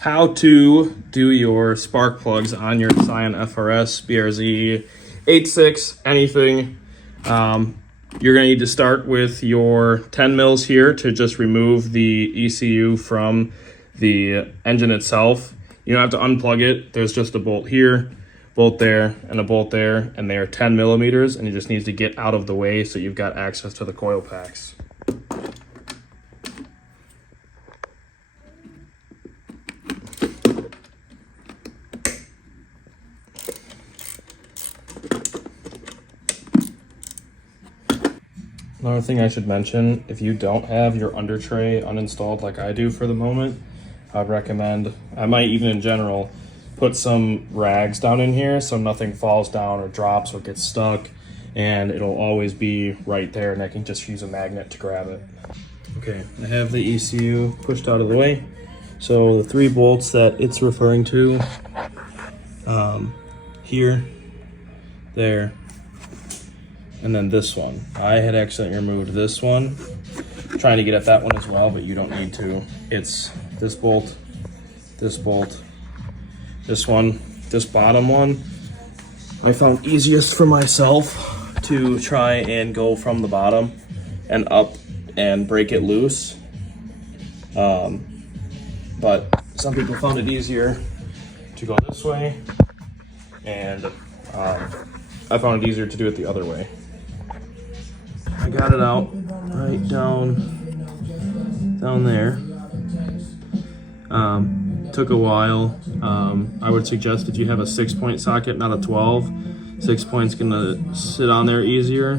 how to do your spark plugs on your Scion FRS BRZ 86 anything. You're going to need to start with your 10 mils here to just remove the ECU from the engine itself. You don't have to unplug it. There's just a bolt here, bolt there, and a bolt there, and they are 10 millimeters, and it just needs to get out of the way so you've got access to the coil packs. Another thing I should mention, if you don't have your under tray uninstalled like I do for the moment, I'd recommend, I might even in general, put some rags down in here so nothing falls down or drops or gets stuck, and it'll always be right there, and I can just use a magnet to grab it. Okay, I have the ECU pushed out of the way. So the 3 bolts that it's referring to, here, there, and then this one. I had accidentally removed this one. I'm trying to get at that one as well, but you don't need to. It's this bolt, this one, this bottom one. I found easiest for myself to try and go from the bottom and up and break it loose. But some people found it easier to go this way, and I found it easier to do it the other way. I got it out right down there. Took a while. I would suggest that you have a 6-point socket, not a 12. 6 point's gonna sit on there easier.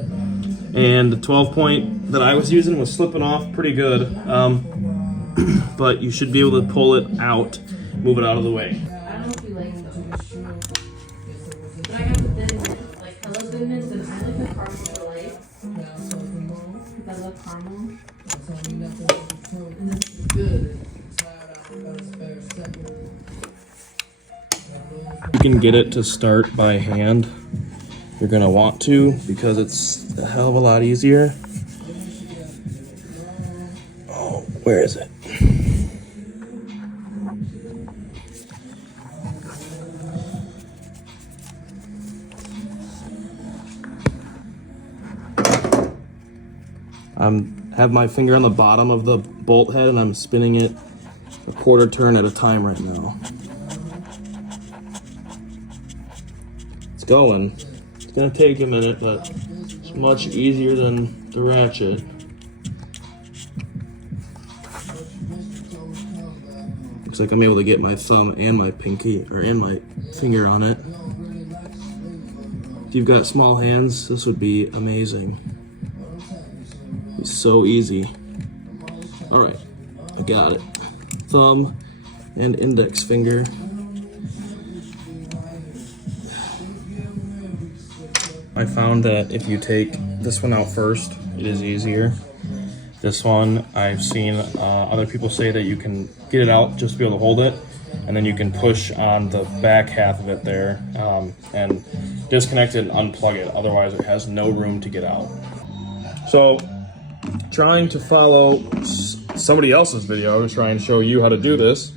And the 12-point that I was using was slipping off pretty good. But you should be able to pull it out, move it out of the way. I don't know if you like them. But I got the thin mint, like hello thin mints, and I like the caramel light. Because I love caramel. And this is good. You can get it to start by hand. You're gonna want to, because it's a hell of a lot easier. Oh, where is it? Have my finger on the bottom of the bolt head, and I'm spinning it a quarter turn at a time right now. It's going. It's gonna take a minute, but it's much easier than the ratchet. Looks like I'm able to get my thumb and my pinky, and my finger on it. If you've got small hands, this would be amazing. It's so easy. All right, I got it. Thumb and index finger. I found that if you take this one out first, it is easier. This one, I've seen other people say that you can get it out just to be able to hold it, and then you can push on the back half of it there and disconnect it and unplug it. Otherwise, it has no room to get out. So, trying to follow somebody else's video to try and show you how to do this.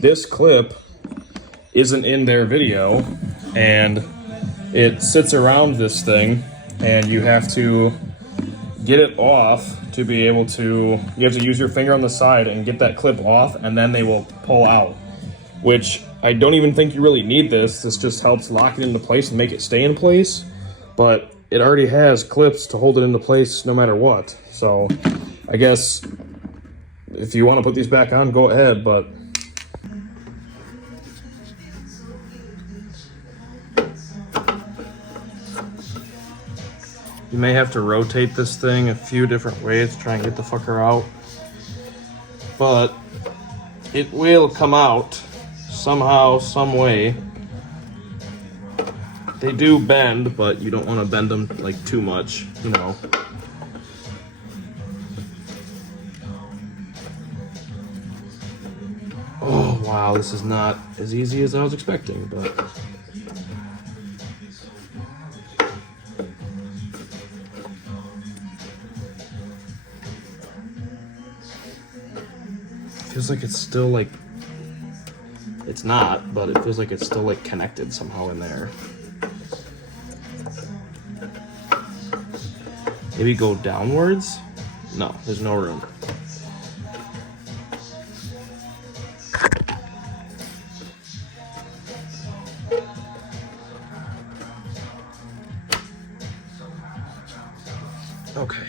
This clip isn't in their video, and it sits around this thing, and you have to get it off to be able to, you have to use your finger on the side and get that clip off, and then they will pull out, which I don't even think you really need this. This just helps lock it into place and make it stay in place, but it already has clips to hold it into place no matter what. So I guess if you want to put these back on, go ahead, but you may have to rotate this thing a few different ways to try and get the fucker out, but it will come out somehow, some way. They do bend, but you don't want to bend them like too much, you know. Oh wow, this is not as easy as I was expecting, but feels like it's still like It's not, but it feels like it's still like connected somehow in there. Maybe go downwards? No, there's no room. Okay.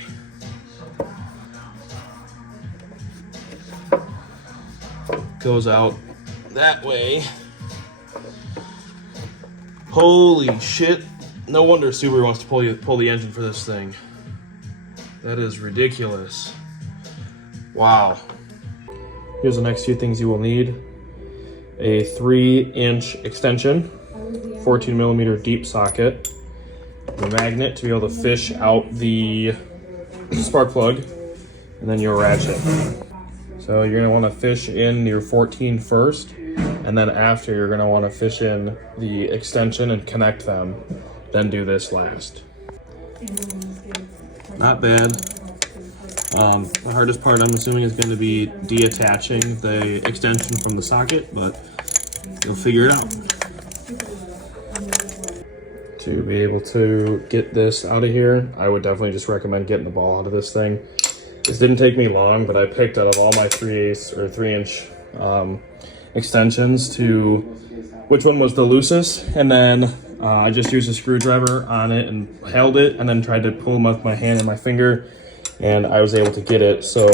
Goes out that way. Holy shit. No wonder Subaru wants to pull the engine for this thing. That is ridiculous. Wow. Here's the next few things you will need. A 3-inch extension, 14mm deep socket, the magnet to be able to fish out the spark plug, and then your ratchet. So you're gonna wanna fish in your 14 first, and then after you're gonna wanna fish in the extension and connect them, then do this last. Not bad. The hardest part, I'm assuming, is going to be detaching the extension from the socket, but you'll figure it out. To be able to get this out of here, I would definitely just recommend getting the ball out of this thing. This didn't take me long, but I picked out of all my 3-inch extensions to which one was the loosest, and then I just used a screwdriver on it and held it, and then tried to pull them with my hand and my finger, and I was able to get it. So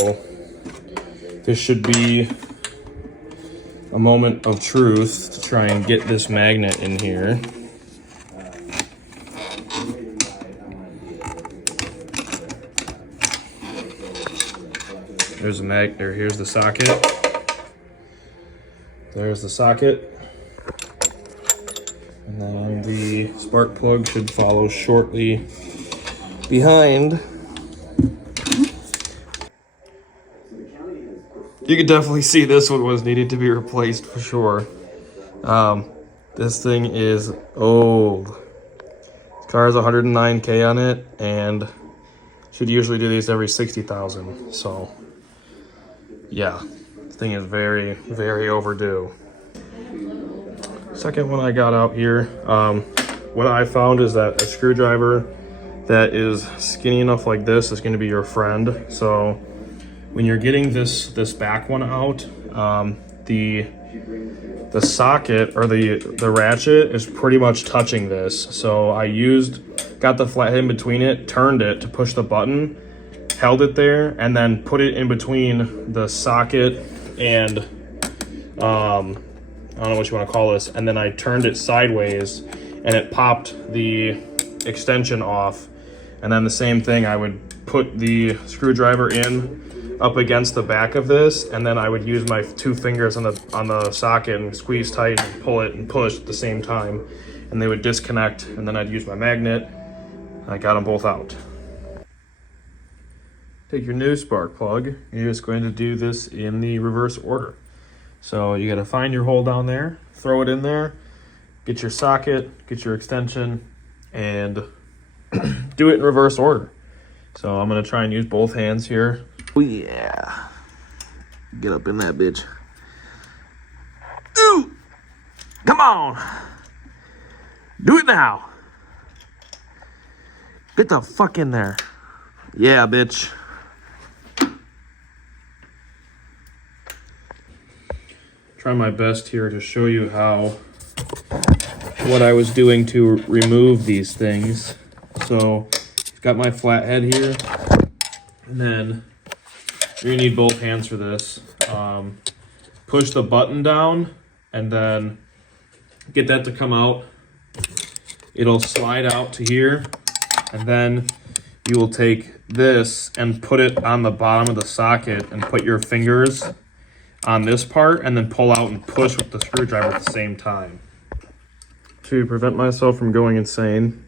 this should be a moment of truth to try and get this magnet in here. There's a here's the socket. There's the socket. And then the spark plug should follow shortly behind. You can definitely see this one was needed to be replaced for sure. This thing is old. This car has 109K on it and should usually do these every 60,000. So yeah, this thing is very, very overdue. Second one I got out here, what I found is that a screwdriver that is skinny enough like this is going to be your friend. So when you're getting this back one out, the socket or the ratchet is pretty much touching this. So I got the flathead in between it, turned it to push the button, held it there, and then put it in between the socket and I don't know what you want to call this, and then I turned it sideways and it popped the extension off. And then the same thing, I would put the screwdriver in up against the back of this, and then I would use my 2 fingers on the socket and squeeze tight and pull it and push at the same time, and they would disconnect, and then I'd use my magnet. I got them both out. Take your new spark plug. You're just going to do this in the reverse order. So you got to find your hole down there, throw it in there, get your socket, get your extension, and do it in reverse order. So I'm going to try and use both hands here. Oh yeah. Get up in that bitch. Ooh! Come on! Do it now! Get the fuck in there. Yeah, bitch. Try my best here to show you what I was doing to remove these things. So got my flathead here, and then you're gonna need both hands for this. Push the button down and then get that to come out. It'll slide out to here, and then you will take this and put it on the bottom of the socket and put your fingers on this part and then pull out and push with the screwdriver at the same time. To prevent myself from going insane,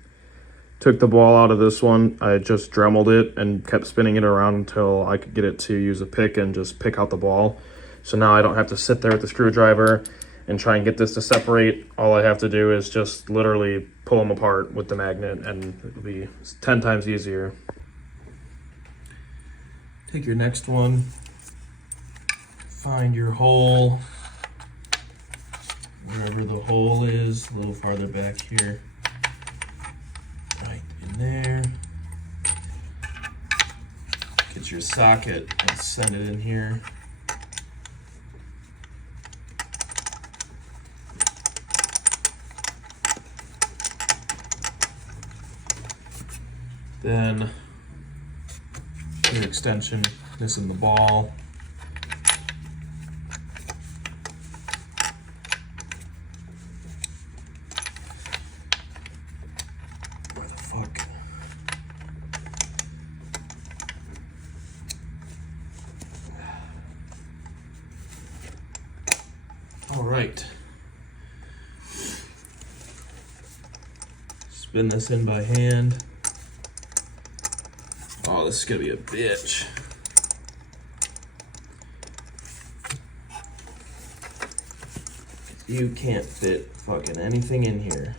took the ball out of this one. I just dremeled it and kept spinning it around until I could get it to use a pick and just pick out the ball. So now I don't have to sit there with the screwdriver and try and get this to separate. All I have to do is just literally pull them apart with the magnet, and it'll be 10 times easier. Take your next one. Find your hole, wherever the hole is, a little farther back here. Right in there. Get your socket and send it in here. Then your extension, this in the ball. Where the fuck? All right. Spin this in by hand. Oh, this is gonna be a bitch. You can't fit fucking anything in here.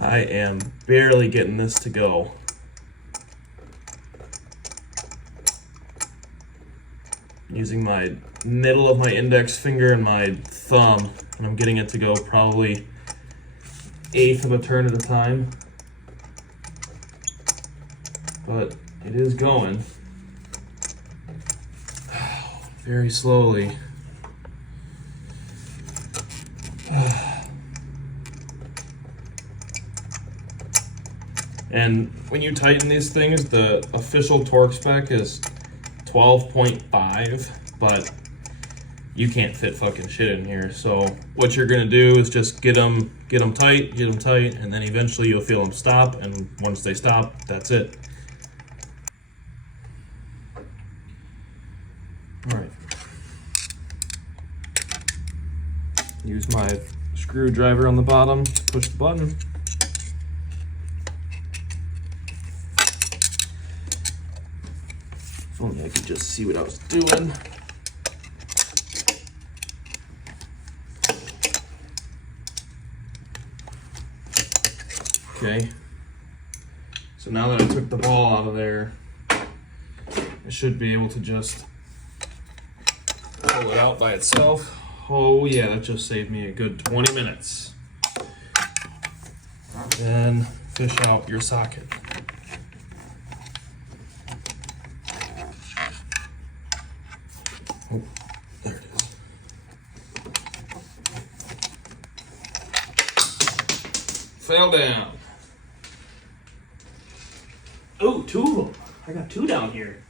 I am barely getting this to go. Using my middle of my index finger and my thumb, and I'm getting it to go probably 1/8 of a turn at a time, but it is going very slowly. And when you tighten these things, the official torque spec is 12.5, but you can't fit fucking shit in here. So what you're gonna do is just get them tight, and then eventually you'll feel them stop, and once they stop, that's it. All right. Use my screwdriver on the bottom to push the button. If only I could just see what I was doing. Okay, so now that I took the ball out of there, I should be able to just pull it out by itself. Oh yeah, that just saved me a good 20 minutes. Then fish out your socket. Oh, there it is. Fell down. Oh, 2 of them. I got 2 down here.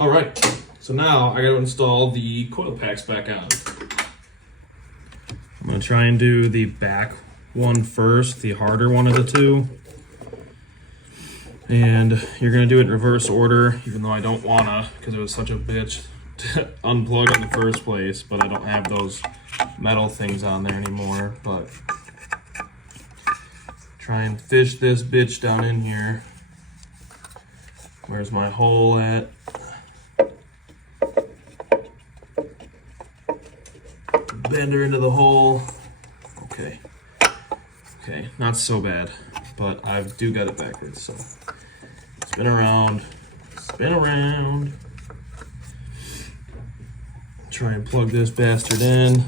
All right, so now I got to install the coil packs back on. I'm gonna try and do the back one first, the harder one of the 2. And you're gonna do it in reverse order, even though I don't wanna, because it was such a bitch to unplug in the first place, but I don't have those metal things on there anymore. But try and fish this bitch down in here. Where's my hole at? Bend her into the hole. Okay. Okay, not so bad, but I do got it backwards, so spin around, spin around. Try and plug this bastard in.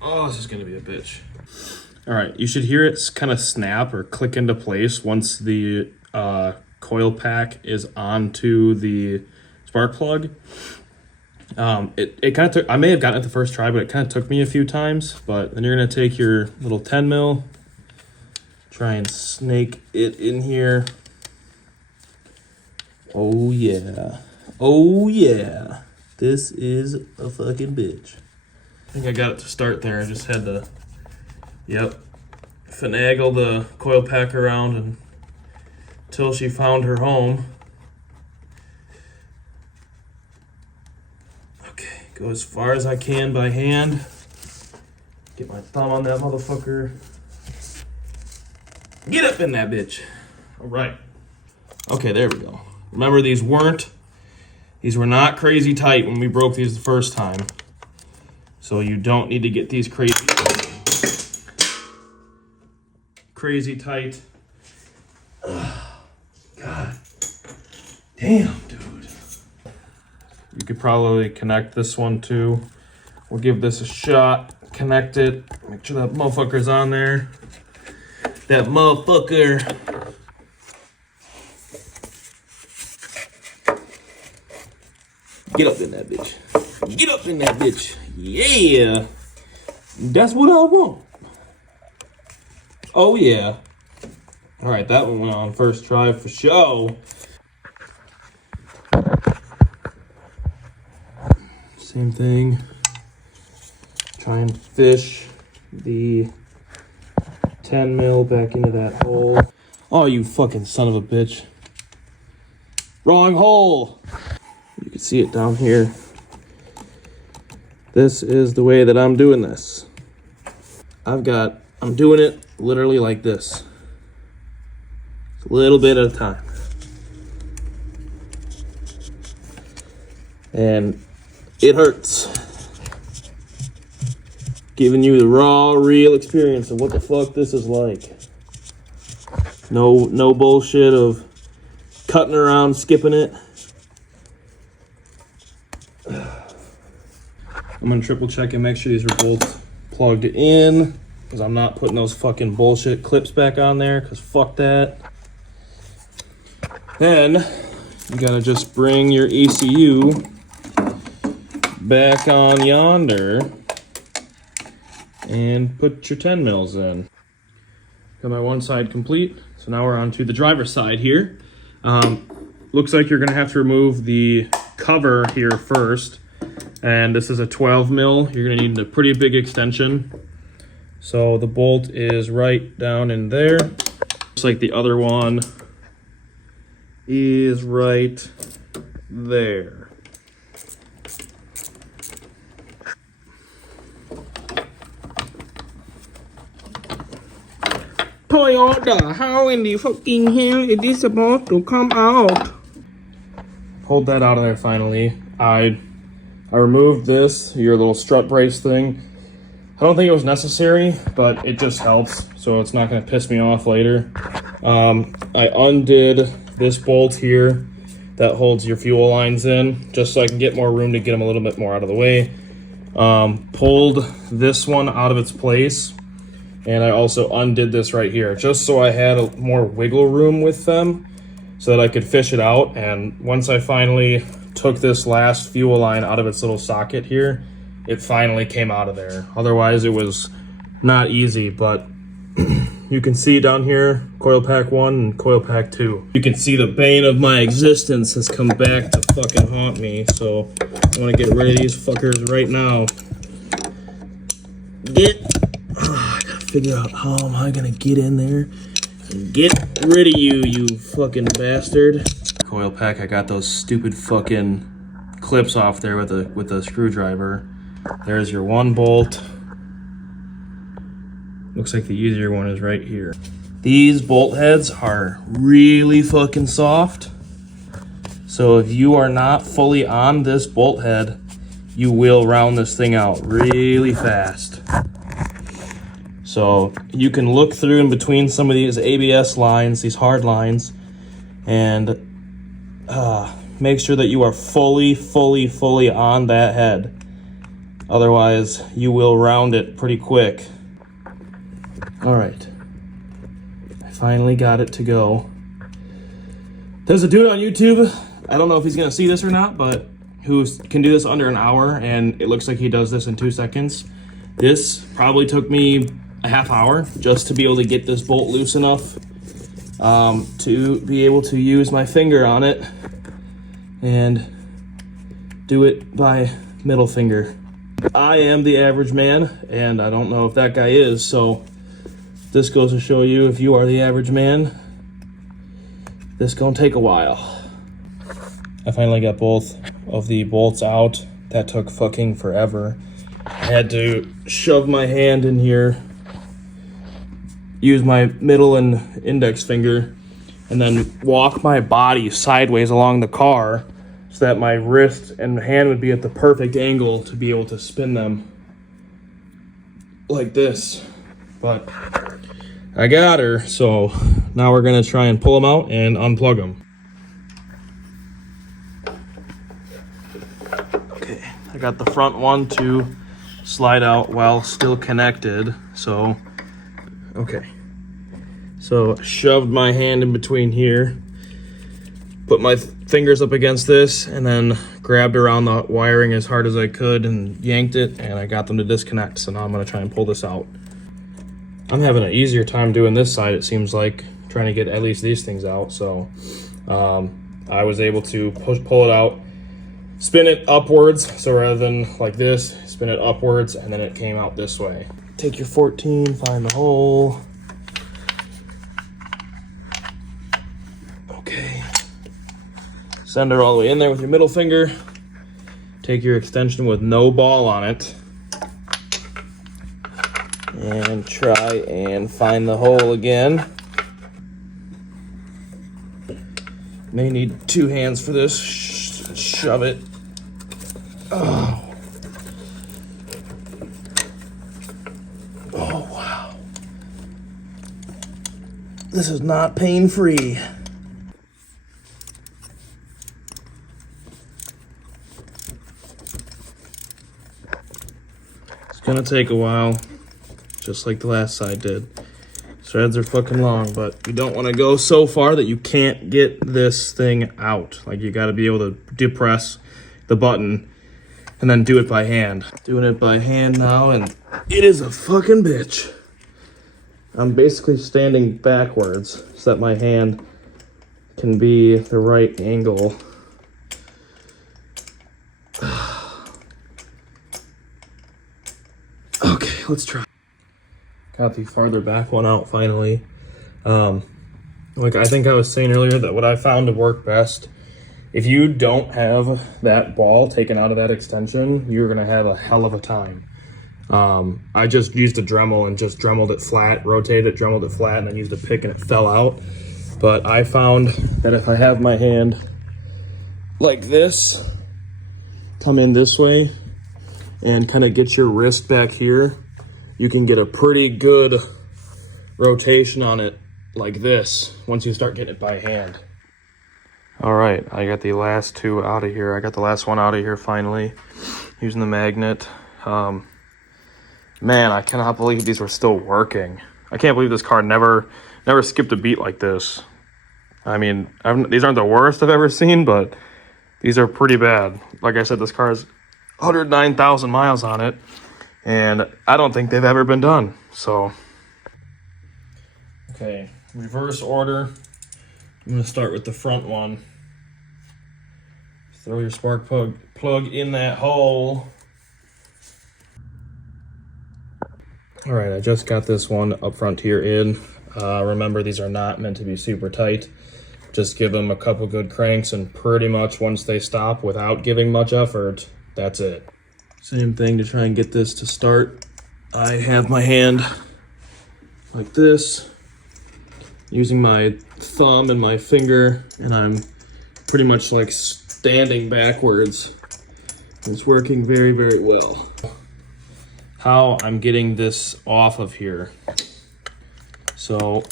Oh, this is gonna be a bitch. All right, you should hear it kind of snap or click into place once the coil pack is onto the spark plug. It kind of took, I may have gotten it the first try, but it kind of took me a few times. But then you're gonna take your little 10 mil, try and snake it in here. Oh yeah, oh yeah, this is a fucking bitch. I think I got it to start there. I just had to, yep, finagle the coil pack around until she found her home. Okay, go as far as I can by hand. Get my thumb on that motherfucker. Get up in that bitch. All right. Okay, there we go. Remember, these were not crazy tight when we broke these the first time. So you don't need to get these crazy tight God damn, dude. You could probably connect this one too. We'll give this a shot. Connect it. Make sure that motherfucker's on there. That motherfucker. Get up in that bitch. Get up in that bitch. Yeah. That's what I want. Oh, yeah. All right, that one went on first try for show. Same thing. Try and fish the 10 mil back into that hole. Oh, you fucking son of a bitch. Wrong hole. You can see it down here. This is the way that I'm doing this. I'm doing it literally like this. A little bit at a time. And it hurts. Giving you the raw, real experience of what the fuck this is like. No bullshit of cutting around, skipping it. I'm gonna triple check and make sure these are both plugged in, because I'm not putting those fucking bullshit clips back on there, because fuck that. Then you gotta just bring your ECU back on yonder and put your 10 mils in. Got my one side complete, so now we're on to the driver's side here. Looks like you're gonna have to remove the cover here first, and this is a 12 mil. You're gonna need a pretty big extension. So the bolt is right down in there. Looks like the other one is right there. Toyota, how in the fucking hell is this supposed to come out? Pulled that out of there finally. I removed this, your little strut brace thing. I don't think it was necessary, but it just helps, so it's not gonna piss me off later. I undid this bolt here that holds your fuel lines in, just so I can get more room to get them a little bit more out of the way. Pulled this one out of its place, and I also undid this right here, just so I had more wiggle room with them, so that I could fish it out. And once I finally took this last fuel line out of its little socket here, it finally came out of there. Otherwise, it was not easy, but you can see down here, coil pack 1 and coil pack 2. You can see the bane of my existence has come back to fucking haunt me, so I want to get rid of these fuckers right now. I gotta figure out how am I gonna get in there and get rid of you, you fucking bastard. Coil pack, I got those stupid fucking clips off there with a screwdriver. There's your one bolt. Looks like the easier one is right here. These bolt heads are really fucking soft. So if you are not fully on this bolt head, you will round this thing out really fast. So you can look through in between some of these ABS lines, these hard lines, and make sure that you are fully on that head. Otherwise, you will round it pretty quick. All right, I finally got it to go. There's a dude on YouTube, I don't know if he's gonna see this or not, but who can do this under an hour, and it looks like he does this in 2 seconds. This probably took me a half hour just to be able to get this bolt loose enough to be able to use my finger on it and do it by middle finger. I am the average man, and I don't know if that guy is, so this goes to show you, if you are the average man, this gonna take a while. I finally got both of the bolts out. That took fucking forever. I had to shove my hand in here, use my middle and index finger, and then walk my body sideways along the car so that my wrist and hand would be at the perfect angle to be able to spin them like this. But I got her, so now we're gonna try and pull them out and unplug them. Okay, I got the front one to slide out while still connected. So, okay. So shoved my hand in between here, put my fingers up against this, and then grabbed around the wiring as hard as I could and yanked it, and I got them to disconnect. So now I'm gonna try and pull this out. I'm having an easier time doing this side, it seems like, trying to get at least these things out. So I was able to pull it out, spin it upwards. So rather than like this, spin it upwards, and then it came out this way. Take your 14, find the hole. Okay. Send her all the way in there with your middle finger. Take your extension with no ball on it. And try and find the hole again. May need 2 hands for this. Shove it. Oh. Oh, wow. This is not pain-free. It's gonna take a while, just like the last side did. Threads are fucking long, but you don't want to go so far that you can't get this thing out. Like, you got to be able to depress the button and then do it by hand. Doing it by hand now, and it is a fucking bitch. I'm basically standing backwards so that my hand can be the right angle. Okay, let's try. Got the farther back one out finally. Like I think I was saying earlier, that what I found to work best, if you don't have that ball taken out of that extension, you're gonna have a hell of a time. I just used a Dremel and just dremeled it flat, rotated it, dremeled it flat, and then used a pick and it fell out. But I found that if I have my hand like this, come in this way, and kind of get your wrist back here, you can get a pretty good rotation on it like this once you start getting it by hand. All right, I got the last 2 out of here. I got the last one out of here finally, using the magnet. Man, I cannot believe these were still working. I can't believe this car never skipped a beat like this. I mean, these aren't the worst I've ever seen, but these are pretty bad. Like I said, this car has 109,000 miles on it, and I don't think they've ever been done. So, okay, reverse order. I'm gonna start with the front one. Throw your spark plug in that hole. All right, I just got this one up front here in. Remember, these are not meant to be super tight. Just give them a couple good cranks, and pretty much once they stop without giving much effort, that's it. Same thing to try and get this to start. I have my hand like this, using my thumb and my finger, and I'm pretty much like standing backwards. It's working very, very well. How I'm getting this off of here. So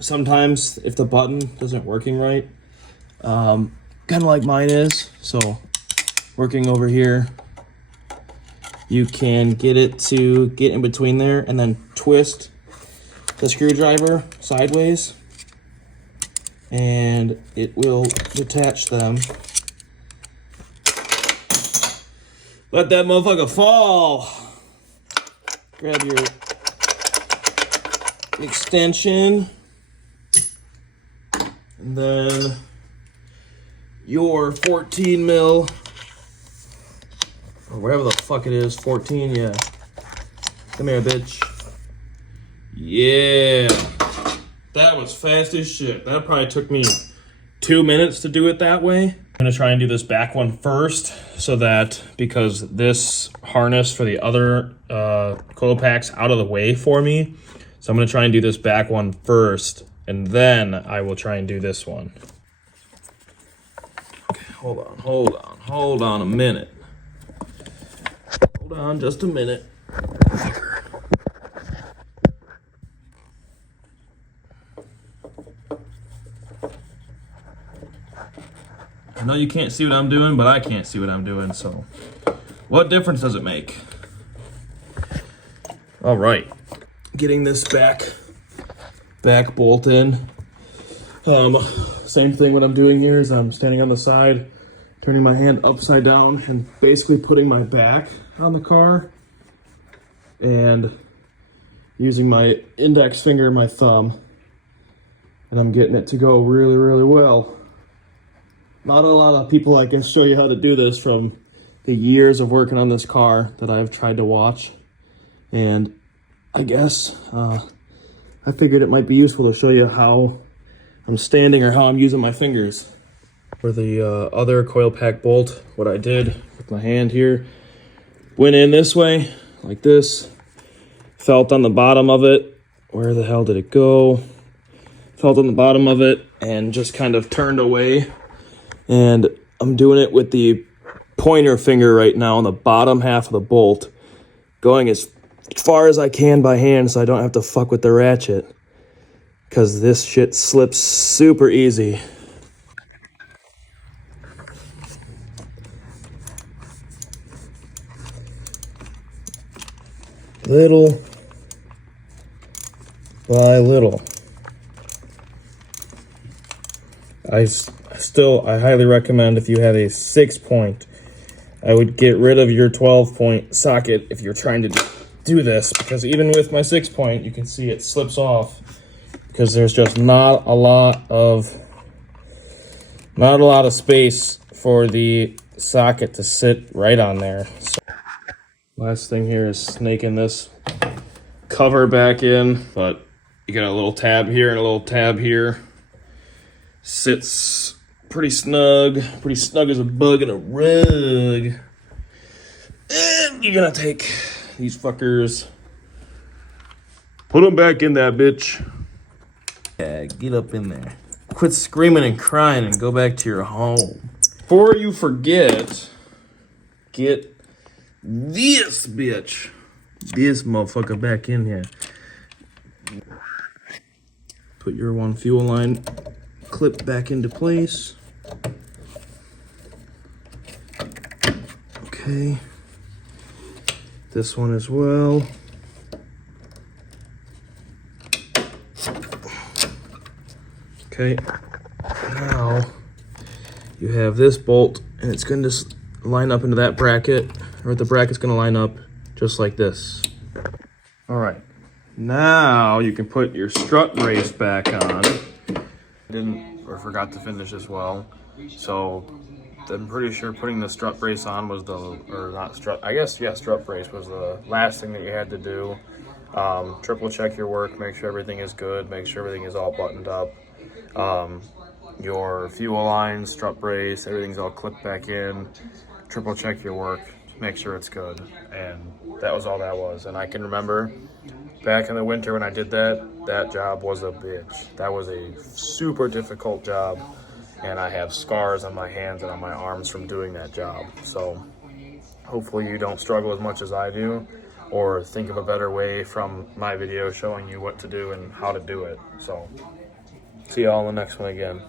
sometimes if the button isn't working right, kind of like mine is, so working over here, you can get it to get in between there and then twist the screwdriver sideways and it will detach them. Let that motherfucker fall. Grab your extension and then your 14 mil or whatever the fuck it is, 14, yeah. Come here, bitch. Yeah. That was fast as shit. That probably took me 2 minutes to do it that way. I'm gonna try and do this back one first, so that, because this harness for the other coil pack's out of the way for me, so I'm gonna try and do this back one first, and then I will try and do this one. Okay, hold on a minute. Hold on just a minute. I know you can't see what I'm doing, but I can't see what I'm doing, so what difference does it make? All right, getting this back bolt in. Same thing what I'm doing here is I'm standing on the side, turning my hand upside down and basically putting my back on the car and using my index finger and my thumb, and I'm getting it to go really, really well. Not a lot of people I can show you how to do this from the years of working on this car that I've tried to watch, and I guess I figured it might be useful to show you how I'm standing or how I'm using my fingers. For the other coil pack bolt, what I did with my hand here, went in this way, like this, felt on the bottom of it. Where the hell did it go? Felt on the bottom of it and just kind of turned away. And I'm doing it with the pointer finger right now on the bottom half of the bolt, going as far as I can by hand so I don't have to fuck with the ratchet, because this shit slips super easy. Little by little. I highly recommend, if you have a 6-point, I would get rid of your 12-point socket if you're trying to do this, because even with my 6-point, you can see it slips off because there's just not a lot of space for the socket to sit right on there. So, last thing here is snaking this cover back in, but you got a little tab here and a little tab here. Sits pretty snug as a bug in a rug. And you're gonna take these fuckers, put them back in that bitch. Yeah, get up in there. Quit screaming and crying and go back to your home. Before you forget, get this bitch, this motherfucker back in here. Put your one fuel line clip back into place. Okay. This one as well. Okay. Now you have this bolt, and it's going to line up into that bracket, or the bracket's going to line up just like this. All right. Now you can put your strut brace back on. Forgot to finish as well, so I'm pretty sure putting the strut brace on was strut brace was the last thing that you had to do. Triple check your work, make sure everything is good, make sure everything is all buttoned up. Your fuel line, strut brace, everything's all clipped back in. Triple check your work, make sure it's good, and that was all that was. And I can remember back in the winter when I did that job was a bitch. That was a super difficult job, and I have scars on my hands and on my arms from doing that job. So hopefully you don't struggle as much as I do, or think of a better way from my video showing you what to do and how to do it. So see y'all in the next one again.